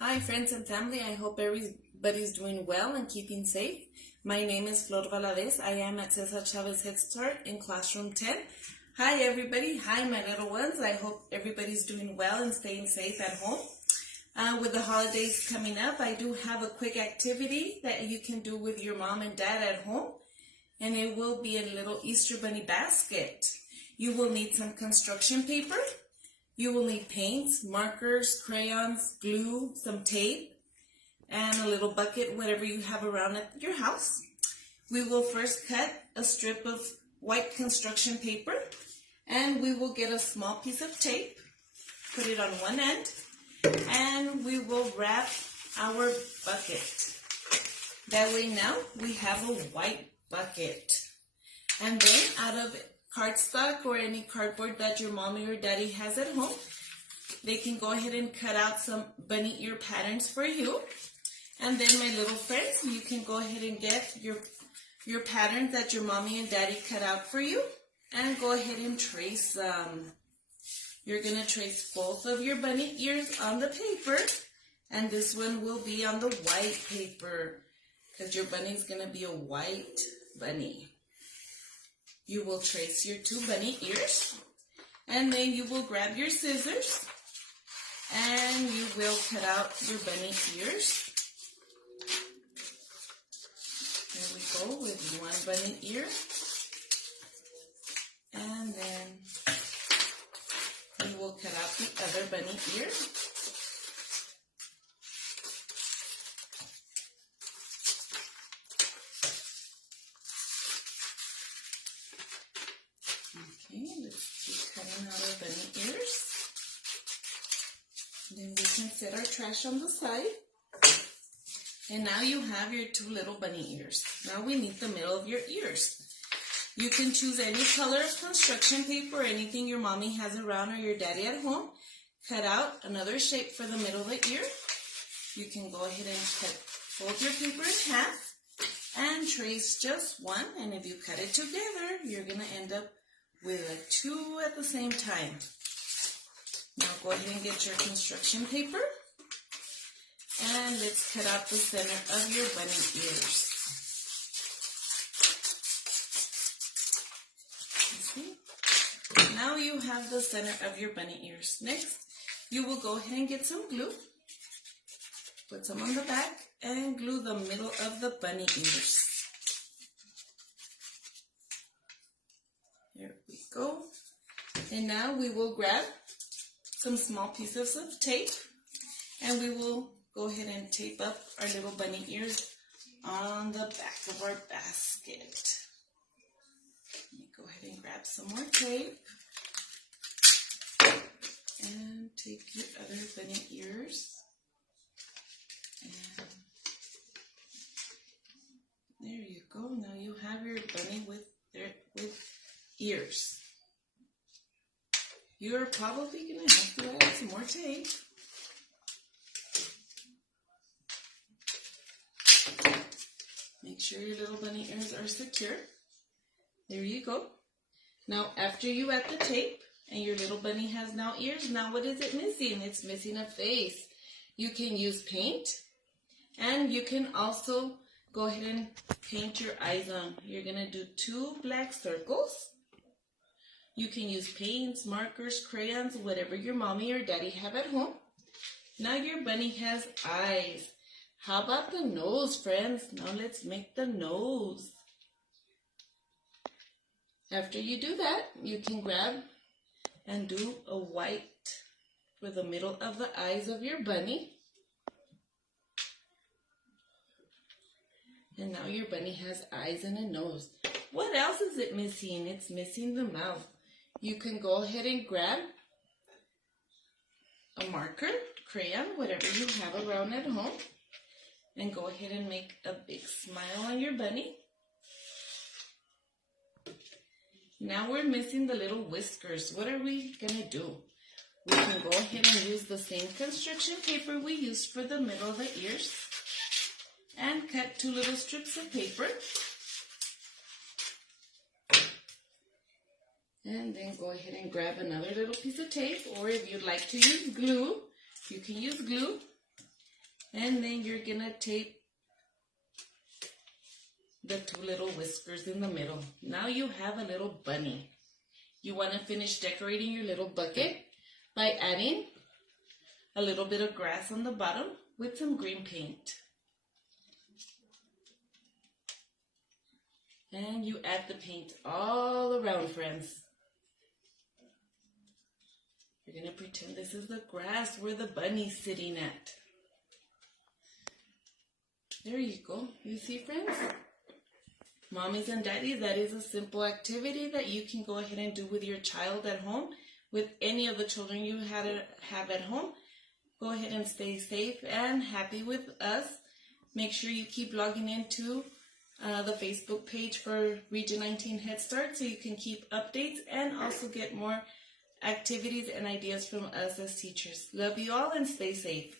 Hi friends and family, I hope everybody's doing well and keeping safe. My name is Valdez. I am at Cesar Chavez Head Start in classroom 10. Hi everybody, hi my little ones. I hope everybody's doing well and staying safe at home. With the holidays coming up, I do have a quick activity that you can do with your mom and dad at home. And it will be a little Easter bunny basket. You will need some construction paper. You will need paints, markers, crayons, glue, some tape, and a little bucket, whatever you have around at your house. We will first cut a strip of white construction paper, and we will get a small piece of tape, put it on one end, and we will wrap our bucket. That way now we have a white bucket. And then out of cardstock or any cardboard that your mommy or daddy has at home, they can go ahead and cut out some bunny ear patterns for you. And then my little friends, you can go ahead and get your patterns that your mommy and daddy cut out for you and go ahead and trace them. You're going to trace both of your bunny ears on the paper, and this one will be on the white paper because your bunny is going to be a white bunny. You will trace your two bunny ears, and then you will grab your scissors, and you will cut out your bunny ears. There we go with one bunny ear, and then you will cut out the other bunny ear. Okay, let's keep cutting out our bunny ears. Then we can set our trash on the side. And now you have your two little bunny ears. Now we need the middle of your ears. You can choose any color of construction paper or anything your mommy has around or your daddy at home. Cut out another shape for the middle of the ear. You can go ahead and fold your paper in half and trace just one. And if you cut it together, you're going to end up with two at the same time. Now go ahead and get your construction paper, and let's cut out the center of your bunny ears. See? Now you have the center of your bunny ears. Next, you will go ahead and get some glue. Put some on the back and glue the middle of the bunny ears. There we go. And now we will grab some small pieces of tape, and we will go ahead and tape up our little bunny ears on the back of our basket. Let me go ahead and grab some more tape and take your other bunny ears. And there you go. Now you have your bunny with ears. You're probably going to have to add some more tape. Make sure your little bunny ears are secure. There you go. Now after you add the tape and your little bunny has now ears, now what is it missing? It's missing a face. You can use paint, and you can also go ahead and paint your eyes on. You're going to do two black circles. You can use paints, markers, crayons, whatever your mommy or daddy have at home. Now your bunny has eyes. How about the nose, friends? Now let's make the nose. After you do that, you can grab and do a white for the middle of the eyes of your bunny. And now your bunny has eyes and a nose. What else is it missing? It's missing the mouth. You can go ahead and grab a marker, crayon, whatever you have around at home, and go ahead and make a big smile on your bunny. Now we're missing the little whiskers. What are we going to do? We can go ahead and use the same construction paper we used for the middle of the ears and cut two little strips of paper. And then go ahead and grab another little piece of tape, or if you'd like to use glue, you can use glue. And then you're gonna tape the two little whiskers in the middle. Now you have a little bunny. You want to finish decorating your little bucket by adding a little bit of grass on the bottom with some green paint. And you add the paint all around, friends. You're going to pretend this is the grass where the bunny's sitting at. There you go. You see, friends? Mommies and daddies, that is a simple activity that you can go ahead and do with your child at home, with any of the children you have at home. Go ahead and stay safe and happy with us. Make sure you keep logging into the Facebook page for Region 19 Head Start so you can keep updates and also get more activities and ideas from us as teachers. Love you all and stay safe.